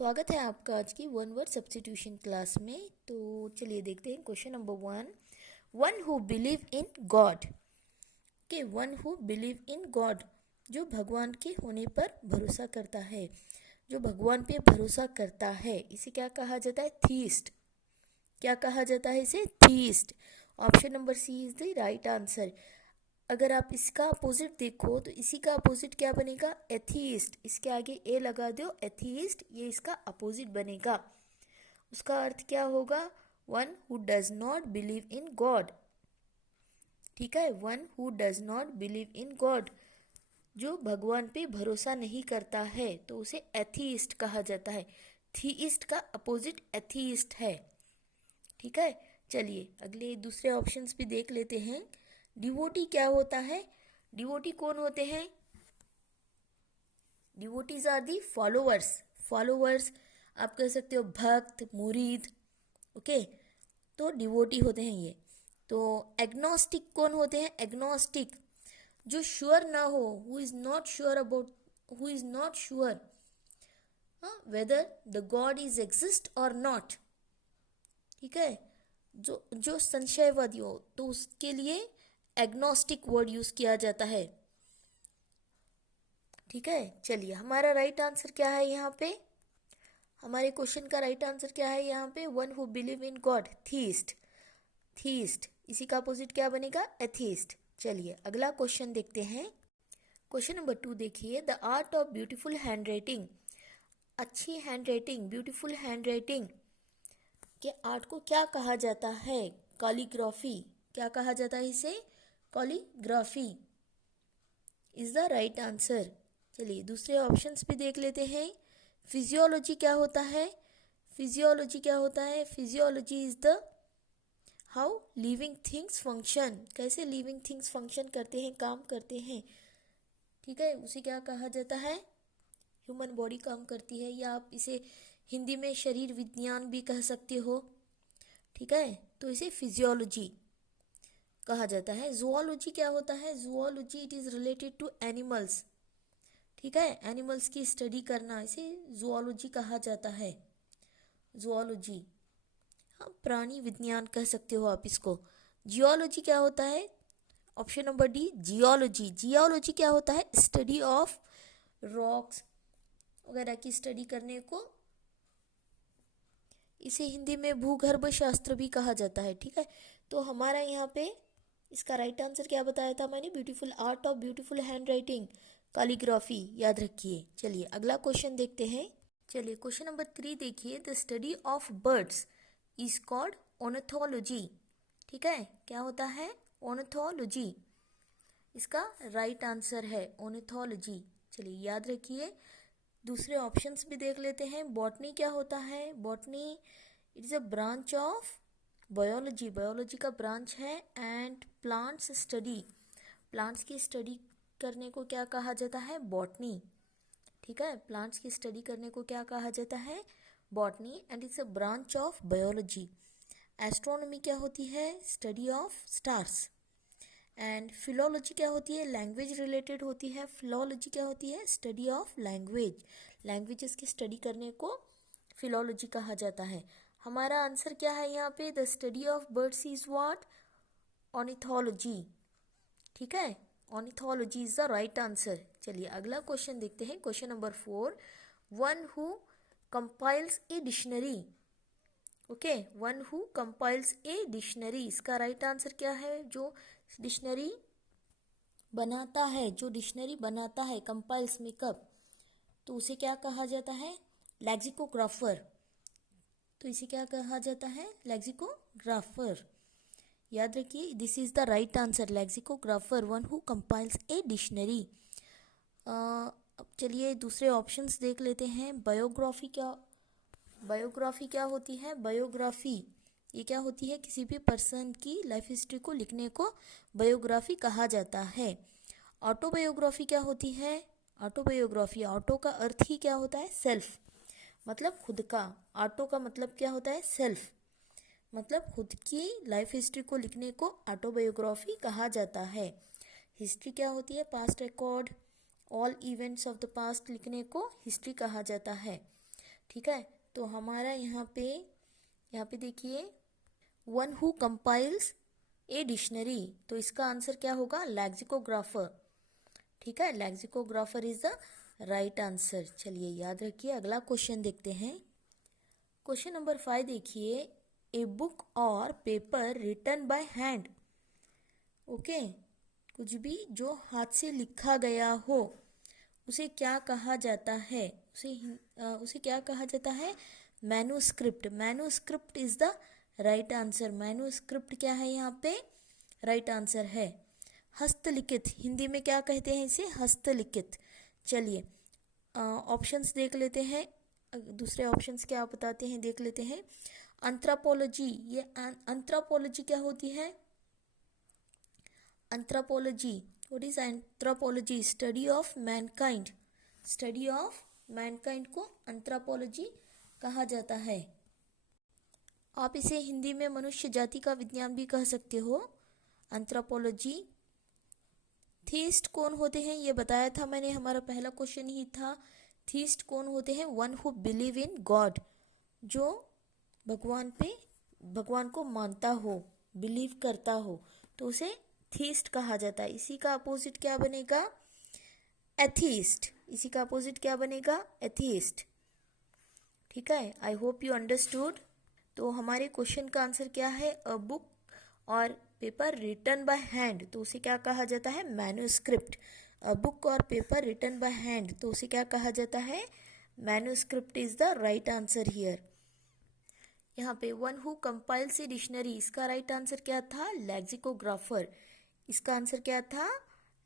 स्वागत है आपका आज की वन वर्ड सब्स्टिट्यूशन क्लास में। तो चलिए देखते हैं question number one who believe in God. के one who believe in God, जो भगवान के होने पर भरोसा करता है, जो भगवान पे भरोसा करता है, इसे क्या कहा जाता है? थीस्ट। क्या कहा जाता है इसे? Theist. Option number C is the right answer. अगर आप इसका अपोजिट देखो तो इसी का अपोजिट क्या बनेगा? एथीस्ट। इसके आगे ए लगा दो, एथीस्ट, ये इसका अपोजिट बनेगा। उसका अर्थ क्या होगा? One who does not believe in God. ठीक है, one who does not believe in God, जो भगवान पे भरोसा नहीं करता है, तो उसे एथीस्ट कहा जाता है। थीइस्ट का अपोजिट एथीस्ट है। ठीक है, चलिए अगले दूसरे ऑप्शंस भी देख लेते हैं। डिवोटी क्या होता है? डिवोटी कौन होते हैं? Devotees are the followers. Followers आप कह सकते हो भक्त, मुरीद। ओके, तो डिवोटी होते हैं ये। तो एग्नोस्टिक कौन होते हैं? एग्नोस्टिक जो श्योर ना हो, who is not sure about, who is not sure whether the God is exist और नॉट। ठीक है, जो संशयवादी हो, तो उसके लिए एग्नोस्टिक वर्ड यूज किया जाता है। ठीक है, चलिए हमारा राइट आंसर क्या है यहाँ पे? हमारे क्वेश्चन का राइट आंसर क्या है यहाँ पे? One who believe in God, theist. Theist, इसी का अपोजिट क्या बनेगा? एथीस्ट। चलिए अगला क्वेश्चन देखते हैं। क्वेश्चन नंबर 2 देखिए। The art of beautiful handwriting. अच्छी handwriting, beautiful handwriting के आर्ट को क्या कहा जाता है? कॉलीग्राफी। क्या कहा जाता है इसे? कॉलीग्राफी इज द राइट आंसर। चलिए दूसरे ऑप्शंस भी देख लेते हैं। फिजियोलॉजी क्या होता है? फिजियोलॉजी क्या होता है? Physiology is the how living things function. कैसे लिविंग थिंग्स फंक्शन करते हैं, काम करते हैं। ठीक है, उसे क्या कहा जाता है? ह्यूमन बॉडी काम करती है, या आप इसे हिंदी में शरीर विज्ञान भी कह सकते हो। ठीक है, तो इसे फिजियोलॉजी कहा जाता है। जूलॉजी क्या होता है? Zoology it is related to animals. ठीक है, एनिमल्स की स्टडी करना, इसे जूलॉजी कहा जाता है। जूलॉजी, हाँ, प्राणी विज्ञान कह सकते हो आप इसको। जियोलॉजी क्या होता है? Option number D, geology. Geology क्या होता है? स्टडी ऑफ रॉक्स वगैरह की स्टडी करने को, इसे हिंदी में भूगर्भ शास्त्र भी कहा जाता है। ठीक है, तो हमारा यहाँ पे इसका राइट आंसर क्या बताया था मैंने? Beautiful art of beautiful handwriting, calligraphy, याद रखिए। चलिए अगला क्वेश्चन देखते हैं। चलिए क्वेश्चन नंबर 3 देखिए। The study of birds is called ornithology. ठीक है, क्या होता है? ऑर्निथोलॉजी। इसका राइट आंसर है ऑर्निथोलॉजी। चलिए याद रखिए। दूसरे ऑप्शंस भी देख लेते हैं। बॉटनी क्या होता है? Botany it is a branch of biology. Biology का ब्रांच है। एंड प्लांट्स स्टडी, प्लांट्स की स्टडी करने को क्या कहा जाता है? बॉटनी। ठीक है, प्लांट्स की स्टडी करने को क्या कहा जाता है? Botany. And it's a branch of biology. Astronomy क्या होती है? Study of stars. And philology क्या होती है? लैंग्वेज रिलेटेड होती है। फिलोलॉजी क्या होती है? Study of language. लैंग्वेजेस की स्टडी करने को फिलोलॉजी कहा जाता है। हमारा आंसर क्या है यहाँ पे? The study of birds is what? Ornithology. ठीक है, ornithology is the right answer. चलिए अगला क्वेश्चन देखते हैं। Question number 4। One who compiles a dictionary. Okay, one who compiles a dictionary, इसका राइट आंसर क्या है? जो डिक्शनरी बनाता है, जो डिक्शनरी बनाता है, कंपाइल्स में कब, तो उसे क्या कहा जाता है? लेक्सिकोग्राफर। तो इसे क्या कहा जाता है? लेक्सिकोग्राफर। याद रखिए, this is the right answer, lexicographer, one who compiles a dictionary. अब चलिए दूसरे ऑप्शंस देख लेते हैं। बायोग्राफी क्या होती है? बायोग्राफी ये क्या होती है? किसी भी पर्सन की लाइफ हिस्ट्री को लिखने को बायोग्राफी कहा जाता है। ऑटोबायोग्राफी क्या होती है? ऑटोबायोग्राफी, ऑटो का अर्थ ही क्या होता है? सेल्फ, मतलब खुद का। ऑटो का मतलब क्या होता है? सेल्फ, मतलब खुद की लाइफ हिस्ट्री को लिखने को ऑटोबायोग्राफी कहा जाता है। हिस्ट्री क्या होती है? Past record, all events of the past लिखने को हिस्ट्री कहा जाता है। ठीक है, तो हमारा यहाँ पे देखिए, one who compiles a dictionary, तो इसका आंसर क्या होगा? लेक्सिकोग्राफर। ठीक है, lexicographer is the right answer. चलिए याद रखिए। अगला क्वेश्चन देखते हैं। क्वेश्चन नंबर 5 देखिए, ए बुक और paper written by hand. Okay, कुछ भी जो हाथ से लिखा गया हो उसे क्या कहा जाता है? उसे क्या कहा जाता है? Manuscript. Manuscript is the right answer. Manuscript क्या है यहाँ पे? राइट आंसर है। हस्तलिखित, हिंदी में क्या कहते हैं इसे? हस्तलिखित। चलिए ऑप्शंस देख लेते हैं। दूसरे ऑप्शंस क्या बताते हैं देख लेते हैं। एंथ्रोपोलॉजी, ये एंथ्रोपोलॉजी क्या होती है? Anthropology, what is anthropology? Study of Mankind. Study of Mankind को एंथ्रोपोलॉजी कहा जाता है। आप इसे हिंदी में मनुष्य जाति का विज्ञान भी कह सकते हो, एंथ्रोपोलॉजी। थीस्ट कौन होते हैं ये बताया था मैंने, हमारा पहला क्वेश्चन ही था। थीस्ट कौन होते हैं? One who believe in God, जो भगवान को मानता हो, बिलीव करता हो, तो उसे थीस्ट कहा जाता है। इसी का अपोजिट क्या बनेगा? एथीस्ट। इसी का अपोजिट क्या बनेगा? एथीस्ट। ठीक है, आई होप यू अंडरस्टूड। तो हमारे क्वेश्चन का आंसर क्या है? अ बुक और पेपर रिटन बाय हैंड, तो उसे क्या कहा जाता है? मैन्युस्क्रिप्ट। अ बुक और पेपर रिटन बाय हैंड, तो उसे क्या कहा जाता है? Manuscript is the right answer here. यहाँ पे one who compiles a dictionary, इसका राइट आंसर क्या था? लेक्सिकोग्राफर। इसका आंसर क्या था?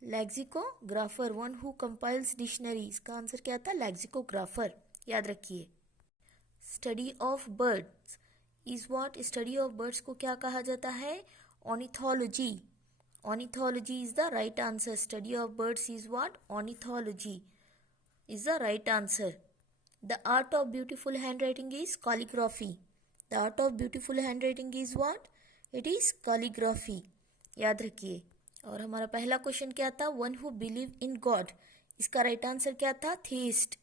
Lexicographer. One who compiles dictionary, इसका आंसर क्या था? लेक्सिकोग्राफर। याद रखिए। Study of birds is what? Study of birds को क्या कहा जाता है? Ornithology. Ornithology is the right answer. Study of birds is what? Ornithology is the right answer. The art of beautiful handwriting is calligraphy. The art of beautiful handwriting is what? It is calligraphy. याद रखिए। और हमारा पहला question क्या था? One who believe in God, इसका right answer क्या था? थीस्ट।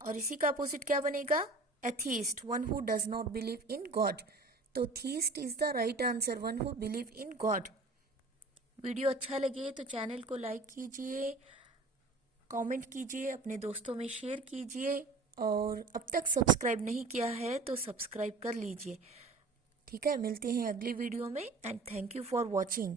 और इसी का अपोजिट क्या बनेगा? Atheist, one who does not believe in God. तो theist is the right answer, one who believe in God. Video अच्छा लगे तो चैनल को लाइक कीजिए, कमेंट कीजिए, अपने दोस्तों में शेयर कीजिए, और अब तक सब्सक्राइब नहीं किया है तो सब्सक्राइब कर लीजिए। ठीक है, मिलते हैं अगली वीडियो में, and thank you for watching.